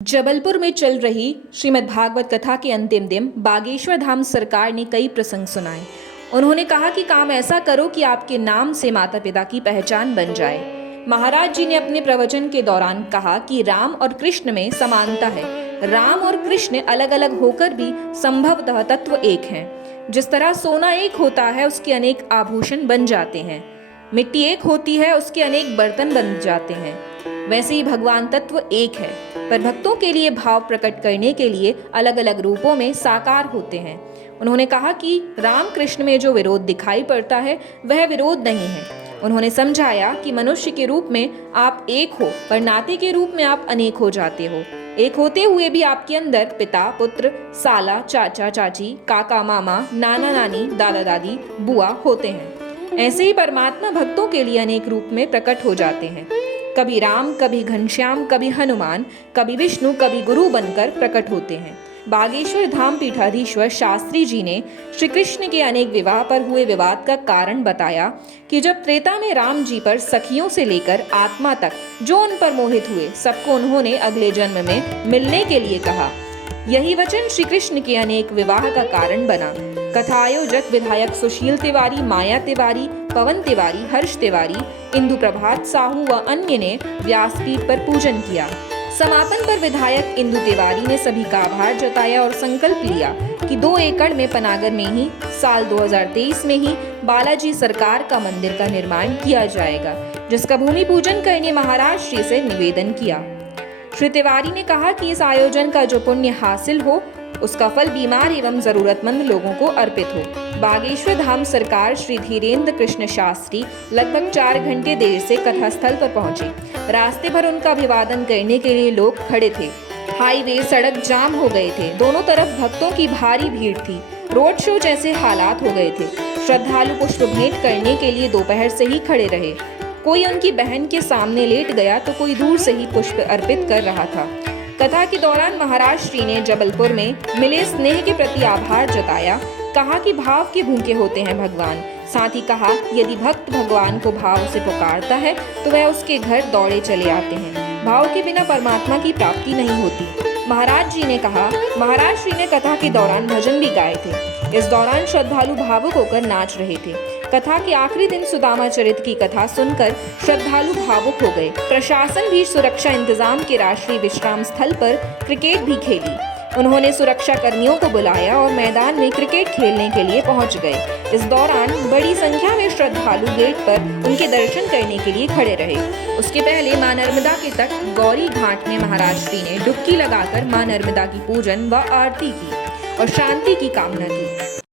जबलपुर में चल रही श्रीमद् भागवत कथा के अंतिम दिन बागेश्वर धाम सरकार ने कई प्रसंग सुनाए। उन्होंने कहा कि काम ऐसा करो कि आपके नाम से माता पिता की पहचान बन जाए। महाराज जी ने अपने प्रवचन के दौरान कहा कि राम और कृष्ण में समानता है। राम और कृष्ण अलग अलग होकर भी संभवतः तत्व एक हैं। जिस तरह सोना एक होता है, उसके अनेक आभूषण बन जाते हैं। मिट्टी एक होती है, उसके अनेक बर्तन बन जाते हैं। वैसे ही भगवान तत्व एक है, पर भक्तों के लिए भाव प्रकट करने के लिए अलग अलग रूपों में साकार होते हैं। उन्होंने कहा कि राम कृष्ण में जो विरोध दिखाई पड़ता है वह विरोध नहीं है। उन्होंने समझाया कि मनुष्य के रूप में आप एक हो, पर नाते के रूप में आप अनेक हो जाते हो। एक होते हुए भी आपके अंदर पिता पुत्र, साला चाचा चाची, काका मामा, नाना नानी, दादा दादी, बुआ होते हैं। ऐसे ही परमात्मा भक्तों के लिए अनेक रूप में प्रकट हो जाते हैं। कभी राम, कभी घनश्याम, कभी हनुमान, कभी विष्णु, कभी गुरु बनकर प्रकट होते हैं। बागेश्वर धाम पीठाधीश्वर शास्त्री जी ने श्री कृष्ण के अनेक विवाह पर हुए विवाद का कारण बताया कि जब त्रेता में राम जी पर सखियों से लेकर आत्मा तक जो उन पर मोहित हुए, सबको उन्होंने अगले जन्म में मिलने के लिए कहा। यही वचन श्री कृष्ण के अनेक विवाह का कारण बना। कथा आयोजक विधायक सुशील तिवारी, माया तिवारी, पवन तिवारी, हर्ष तिवारी, इंदु प्रभात साहू व अन्य ने व्यासपीठ पर पूजन किया। समापन पर विधायक इंदु तिवारी ने सभी का आभार जताया और संकल्प लिया कि 2 एकड़ में पनागर में ही साल 2023 में ही बालाजी सरकार का मंदिर का निर्माण किया जाएगा, जिसका भूमि पूजन करने महाराज श्री से निवेदन किया। श्री तिवारी ने कहा कि इस आयोजन का जो पुण्य हासिल हो, उसका फल बीमार एवं जरूरतमंद लोगों को अर्पित हो। बागेश्वर धाम सरकार श्री धीरेन्द्र कृष्ण शास्त्री लगभग 4 घंटे देर से कथा स्थल पर पहुंचे। रास्ते भर उनका अभिवादन करने के लिए लोग खड़े थे। हाईवे सड़क जाम हो गए थे। दोनों तरफ भक्तों की भारी भीड़ थी। रोड शो जैसे हालात हो गए थे। श्रद्धालु पुष्प भेंट करने के लिए दोपहर से ही खड़े रहे। कोई उनकी बहन के सामने लेट गया तो कोई दूर से ही पुष्प अर्पित कर रहा था। कथा के दौरान महाराज श्री ने जबलपुर में मिले स्नेह के प्रति आभार जताया। कहा कि भाव के भूखे होते हैं भगवान। साथ ही कहा, यदि भक्त भगवान को भाव से पुकारता है तो वह उसके घर दौड़े चले आते हैं। भाव के बिना परमात्मा की प्राप्ति नहीं होती। महाराज जी ने कहा, महाराज श्री ने कथा के दौरान भजन भी गाए थे। इस दौरान श्रद्धालु भावुक होकर नाच रहे थे। कथा के आखिरी दिन सुदामा चरित की कथा सुनकर श्रद्धालु भावुक हो गए। प्रशासन भी सुरक्षा इंतजाम के राष्ट्रीय विश्राम स्थल पर क्रिकेट भी खेली। उन्होंने सुरक्षा कर्मियों को बुलाया और मैदान में क्रिकेट खेलने के लिए पहुंच गए। इस दौरान बड़ी संख्या में श्रद्धालु गेट पर उनके दर्शन करने के लिए खड़े रहे। उसके पहले मां नर्मदा के तट गौरी घाट में महाराज श्री ने डुबकी लगाकर मां नर्मदा की पूजन व आरती की और शांति की कामना की।